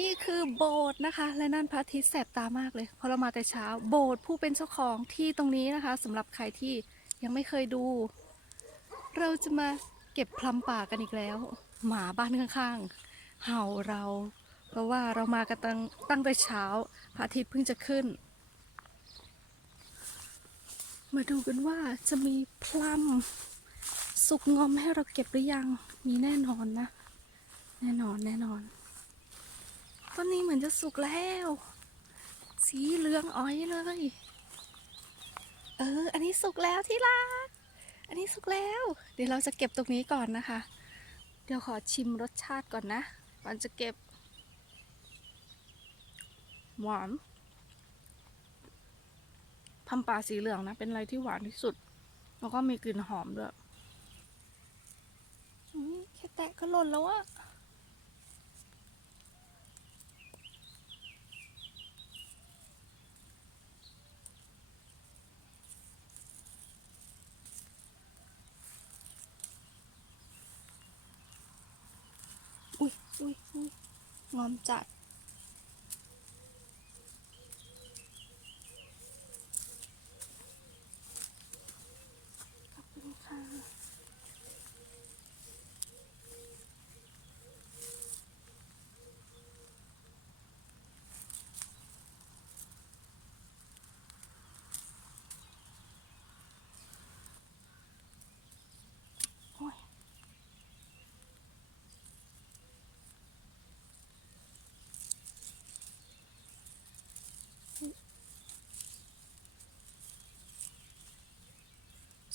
นี่คือโบสถ์นะคะ และนั่นพระอาทิตย์แสบตามากเลยเพราะเรามาแต่เช้า โบสถ์ผู้เป็นเจ้าของที่ตรงนี้นะคะสำหรับใครที่ยังไม่เคยดู เราจะมาเก็บพลัมป่ากันอีกแล้ว หมาบ้านข้างๆ เห่าเรา เพราะว่าเรามากันตั้งตั้งแต่เช้า พระอาทิตย์เพิ่งจะขึ้น มาดูกันว่าจะมีพลัมสุกงอมให้เราเก็บหรือยังมีแน่นอนนะ แน่นอนแน่นอน ต้นนี้เหมือนจะสุกแล้ว สีเหลืองอ้อยเลย เออ อันนี้สุกแล้วที่รัก อันนี้สุกแล้ว เดี๋ยวเราจะเก็บตรงนี้ก่อนนะคะ เดี๋ยวขอชิมรสชาติก่อนนะ ก่อนจะเก็บ หวานพัมปาสีเหลืองนะ เป็นอะไรที่หวานที่สุด แล้วก็มีกลิ่นหอมด้วยอุ๊ยแค่แตะก็หล่นแล้วอะ อุ้ยอุ้ยอุ้ยงอมจัด ขอบคุณค่ะ โอ้ย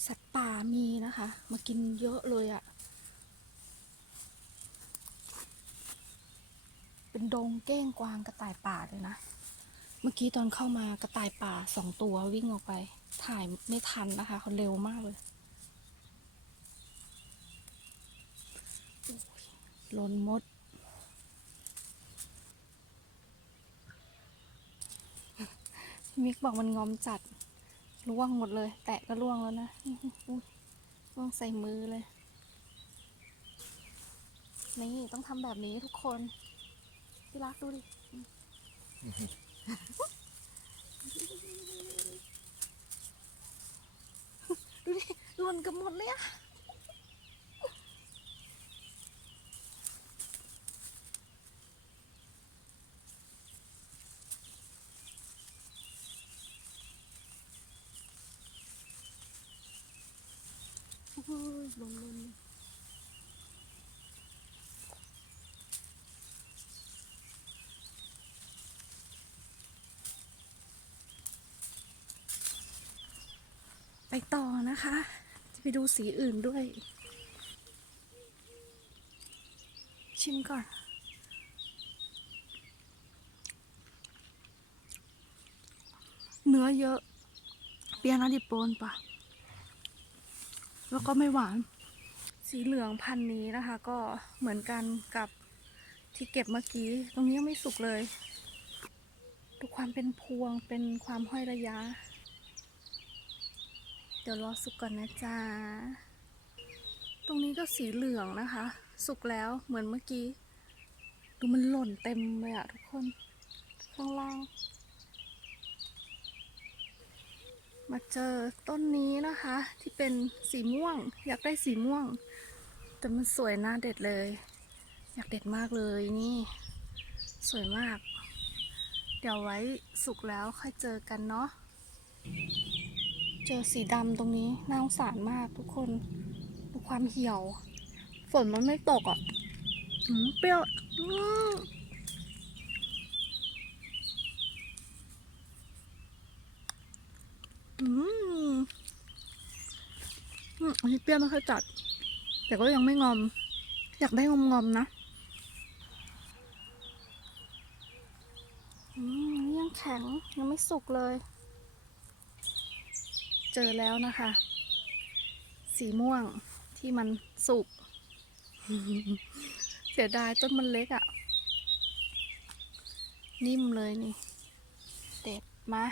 สัตว์ป่ามี นะคะ มากินเยอะเลยอะ่ะ เป็นดงเก้งกวางกระต่ายป่าเลยนะ เมื่อกี้ตอนเข้ามากระต่ายป่าสองตัววิ่งออกไป ถ่ายไม่ทันนะคะเขาเร็วมากเลยโอ้ยหลนมด มิกบอกมันงอมจัดล่วงหมดเลย แตะก็ล่วงแล้วนะอุ๊ย ต้องใส่มือเลย นี่ต้องทำแบบนี้ทุกคนพี่รักดูดิ ดูดิหล่นกันหมดเลยอะ ยล่นหล่นไปต่อนะคะ จะไปดูสีอื่นด้วย ชิมก่อนเนื้อเยอะ เปียนาดิโปนปะ แล้วก็ไม่หวาน สีเหลืองพันนี้นะคะ ก็เหมือนกันกับที่เก็บเมื่อกี้ ตรงนี้ยังไม่สุกเลย ดูความเป็นพวงเป็นความห้อยระยะ เดี๋ยวรอสุกก่อนนะจ๊ะ ตรงนี้ก็สีเหลืองนะคะ สุกแล้วเหมือนเมื่อกี้ ดูมันหล่นเต็มเลยอะทุกคน ข้างล่าง มาเจอต้นนี้นะคะ ที่เป็นสีม่วง อยากได้สีม่วง แต่มันสวยน่าเด็ดเลย อยากเด็ดมากเลยนี่ สวยมาก เดี๋ยวไว้สุกแล้วค่อยเจอกันเนาะเจอสีดำตรงนี้น่าสงสารมากทุกคนดูความเหี่ยว ฝนมันไม่ตกอะเปรี้ยว อืมอันนี้เปรี้ยวไม่ค่อยจัด แต่ก็ยังไม่งอม อยากได้งอมงอมๆนะอืมอันนี่ยังแข็งยังไม่สุกเลย เจอแล้วนะคะ สีม่วงที่มันสุก เสียดายต้นมันเล็กอะ่ะ นิ่มเลยนี่ เด็ดมา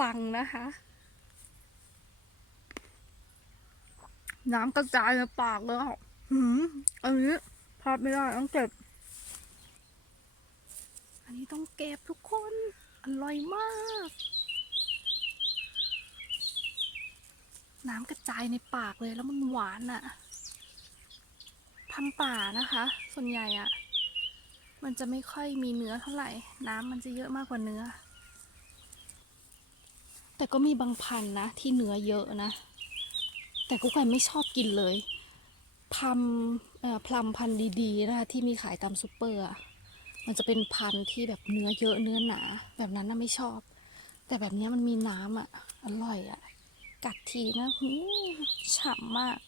ฟังนะคะ น้ำกระจายในปากเลยอะหืมอันนี้พลาดไม่ได้ต้องเก็บ อันนี้ต้องเก็บทุกคน อร่อยมาก น้ำกระจายในปากเลยแล้วมันหวานอะ่ะทำป่านะคะ ส่วนใหญ่อะ่ะ มันจะไม่ค่อยมีเนื้อเท่าไหร่ น้ำมันจะเยอะมากกว่าเนื้อ แต่ก็มีบางพันนะที่เนื้อเยอะนะ แต่กุ๊กไก่ไม่ชอบกินเลยพลัมเอ่อพลัมพันดีๆนะคะที่มีขายตามซูเปอร์อะมันจะเป็นพันที่แบบเนื้อเยอะเนื้อหนา แบบนั้นน่ะไม่ชอบ แต่แบบเนี้ยมันมีน้ำอะอร่อยอะกัดทีนะหูฉ่ำมาก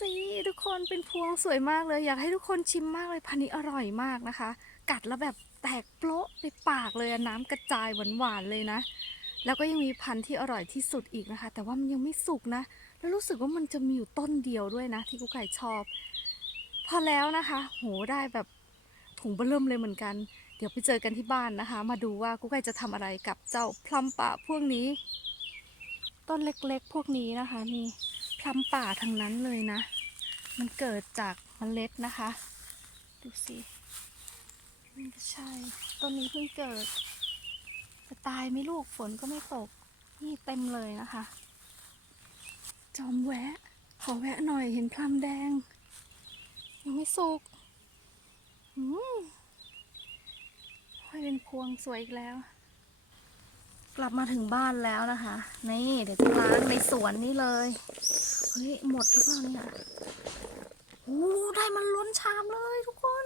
สิทุกคนเป็นพวงสวยมากเลย อยากให้ทุกคนชิมมากเลยพันนี้อร่อยมากนะคะ กัดแล้วแบบแตกโปะในปากเลยน้ำกระจายหวานๆเลยนะ แล้วก็ยังมีพันธุ์ที่อร่อยที่สุดอีกนะคะ แต่ว่ามันยังไม่สุกนะ แล้วรู้สึกว่ามันจะมีอยู่ต้นเดียวด้วยนะ ที่กุ๊กไก่ชอบ พอแล้วนะคะ โหได้แบบถุงเบอร์เริ่มเลยเหมือนกัน เดี๋ยวไปเจอกันที่บ้านนะคะ มาดูว่ากุ๊กไก่จะทำอะไรกับเจ้าพลัมป่าพวกนี้ ต้นเล็กๆ พวกนี้นะคะนี่ พลัมป่าทั้งนั้นเลยนะ มันเกิดจากเมล็ดนะคะ ดูสิมันก็ใช่ ต้นนี้เพิ่งเกิด จะตายไม่ลูกฝนก็ไม่ตก นี่เต็มเลยนะคะ จอมแวะ ขอแวะหน่อยเห็นพลัมแดง ยังไม่สุกอืมค่อยเป็นพวงสวยอีกแล้ว กลับมาถึงบ้านแล้วนะคะ นี่เดี๋ยวจะล้างในสวนนี่เลย เฮ้ย หมดหรือเปล่าเนี่ยโอ้ได้มันล้นชามเลยทุกคน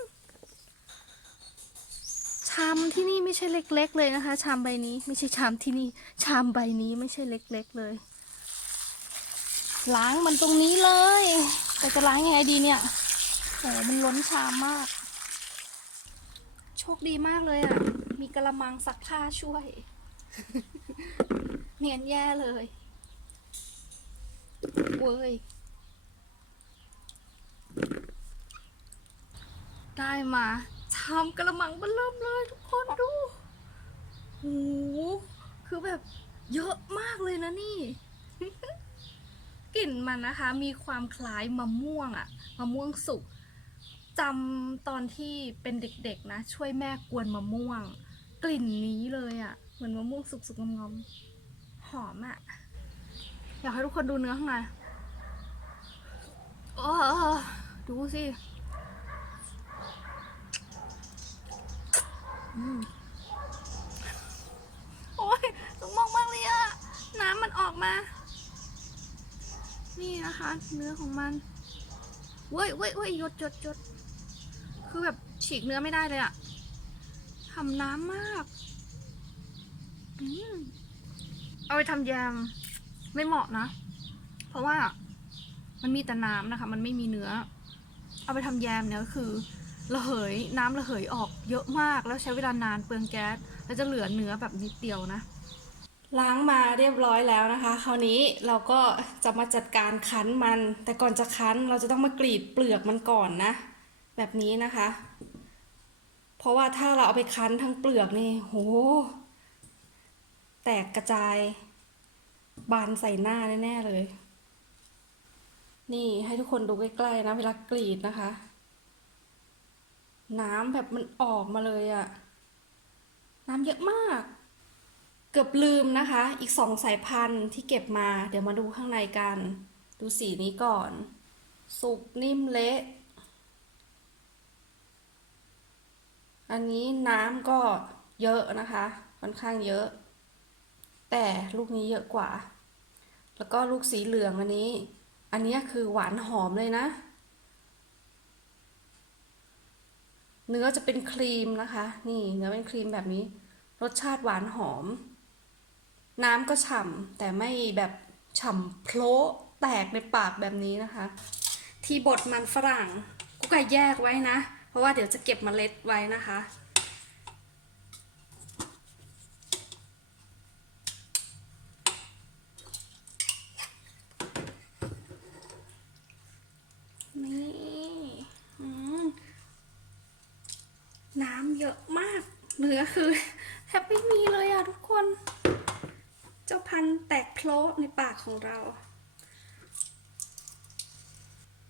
ชามที่นี่ไม่ใช่เล็ก ๆ เลยนะคะ ชามใบนี้ไม่ใช่ชามที่นี่ ชามใบนี้ไม่ใช่เล็ก ๆ เลย ล้างมันตรงนี้เลย แต่จะล้างยังไงดีเนี่ยโอ้มันล้นชามมาก โชคดีมากเลยอะ มีกระมังซักผ้าช่วยเนียนแย่เลย เว้ย ได้มาทำกระมังเบนเริ่มเลยทุกคนดูโหคือแบบเยอะมากเลยนะนี่ กลิ่นมันนะคะ มีความคล้ายมะม่วงอะมะม่วงสุกจำตอนที่เป็นเด็กๆนะ ช่วยแม่กวนมะม่วง กลิ่นนี้เลยอะเหมือนมะม่วงสุกๆงอมๆหอมอะ อยากให้ทุกคนดูเนื้อข้างในโอ้ดูสิอโอ้ยสมองมากเลยอะน้ำมันออกมา นี่นะคะ เนื้อของมันเว้ยเว้ยเว้ยหยดหยดหยดคือแบบฉีกเนื้อไม่ได้เลยอะทำน้ำมากอืมเอาไปทำแยม ไม่เหมาะนะ เพราะว่ามันมีแต่น้ำนะคะ มันไม่มีเนื้อ เอาไปทำแยมเนี่ยก็คือระเหยน้ำระเหยออกเยอะมากแล้วใช้เวลานานเปลืองแก๊สแล้วจะเหลือเนื้อแบบนิดเดียวนะล้างมาเรียบร้อยแล้วนะคะ คราวนี้เราก็จะมาจัดการคั้นมัน แต่ก่อนจะคั้นเราจะต้องมากรีดเปลือกมันก่อนนะ แบบนี้นะคะ เพราะว่าถ้าเราเอาไปคั้นทั้งเปลือกนี่โห แตกกระจาย บานใส่หน้าแน่ๆเลย นี่ให้ทุกคนดูใกล้ๆนะ เวลากรีดนะคะ น้ำแบบมันออกมาเลยอะน้ำเยอะมาก เกือบลืมนะคะ อีกสองสายพันธุ์ที่เก็บมา เดี๋ยวมาดูข้างในกัน ดูสีนี้ก่อน สุกนิ่มเละอันนี้น้ำก็เยอะนะคะ ค่อนข้างเยอะ แต่ลูกนี้เยอะกว่า แล้วก็ลูกสีเหลืองอันนี้ อันนี้คือหวานหอมเลยนะ เนื้อจะเป็นครีมนะคะ นี่เนื้อเป็นครีมแบบนี้ รสชาติหวานหอม น้ำก็ฉ่ำแต่ไม่แบบฉ่ำโพละแตกในปากแบบนี้นะคะ ที่บดมันฝรั่งกุ๊กก็แยกไว้นะ เพราะว่าเดี๋ยวจะเก็บเมล็ดไว้นะคะ นี่น้ำเยอะมาก เหลือคือแทบไม่มีเลยอะทุกคน เจ้าพันธุ์แตกโพลในปากของเรา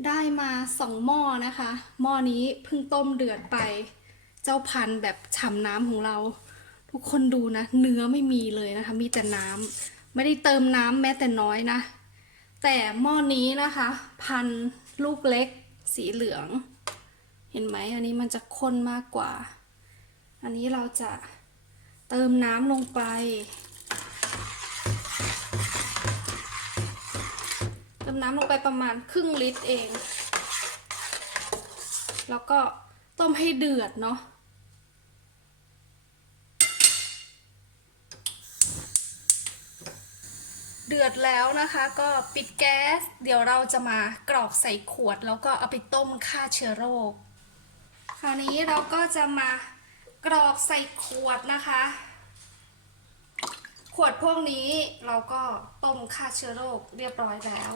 ได้มาสองหม้อนะคะ หม้อนี้เพิ่งต้มเดือดไป เจ้าพันธุ์แบบฉ่ำน้ำของเรา ทุกคนดูนะ เนื้อไม่มีเลยนะคะ มีแต่น้ำไม่ได้เติมน้ำแม้แต่น้อยนะ แต่หม้อนี้นะคะ พันลูกเล็กสีเหลือง เห็นไหมอันนี้มันจะข้นมากกว่า อันนี้เราจะเติมน้ำลงไป เติมน้ำลงไปประมาณครึ่งลิตรเอง แล้วก็ต้มให้เดือดเนาะ เดือดแล้วนะคะก็ปิดแก๊ส เดี๋ยวเราจะมากรอกใส่ขวด แล้วก็เอาไปต้มฆ่าเชื้อโรค คราวนี้เราก็จะมากรอกใส่ขวดนะคะ ขวดพวกนี้เราก็ต้มฆ่าเชื้อโรคเรียบร้อยแล้ว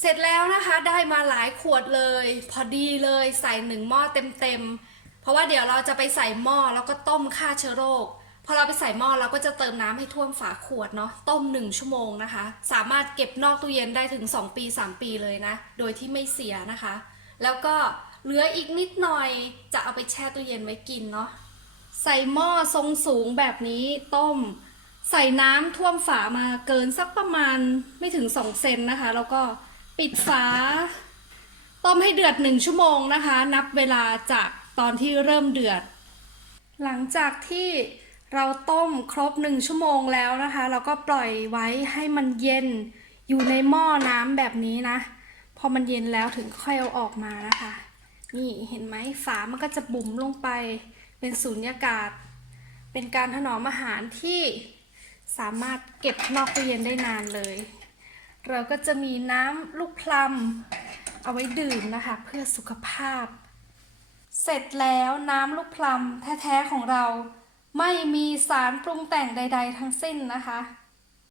เสร็จแล้วนะคะได้มาหลายขวดเลย พอดีเลยใส่หนึ่งหม้อเต็มๆเพราะว่าเดี๋ยวเราจะไปใส่หม้อแล้วก็ต้มฆ่าเชื้อโรค พอเราไปใส่หม้อเราก็จะเติมน้ำให้ท่วมฝาขวดเนาะต้ม 1 ชั่วโมงนะคะ สามารถเก็บนอกตู้เย็นได้ถึง 2 ปี 3 ปีเลยนะ โดยที่ไม่เสียนะคะ แล้วก็เหลืออีกนิดหน่อยจะเอาไปแช่ตู้เย็นไว้กินเนาะใส่หม้อทรงสูงแบบนี้ต้ม ใส่น้ำท่วมฝามาเกินสักประมาณไม่ถึง 2 เซนนะคะ แล้วก็ปิดฝา ต้มให้เดือด 1 ชั่วโมงนะคะ นับเวลาจากตอนที่เริ่มเดือด หลังจากที่ เราต้มครบ1ชั่วโมงแล้วนะคะ เราก็ปล่อยไว้ให้มันเย็นอยู่ในหม้อน้ำแบบนี้นะ พอมันเย็นแล้วถึงค่อยเอาออกมานะคะ นี่เห็นไหมฝามันก็จะบุ๋มลงไปเป็นสูญญากาศ เป็นการถนอมอาหารที่สามารถเก็บนอกตู้เย็นได้นานเลย เราก็จะมีน้ำลูกพลัมเอาไว้ดื่มนะคะ เพื่อสุขภาพ เสร็จแล้วน้ำลูกพลัมแท้ๆของเรา ไม่มีสารปรุงแต่งใด ๆ ทั้งสิ้นนะคะ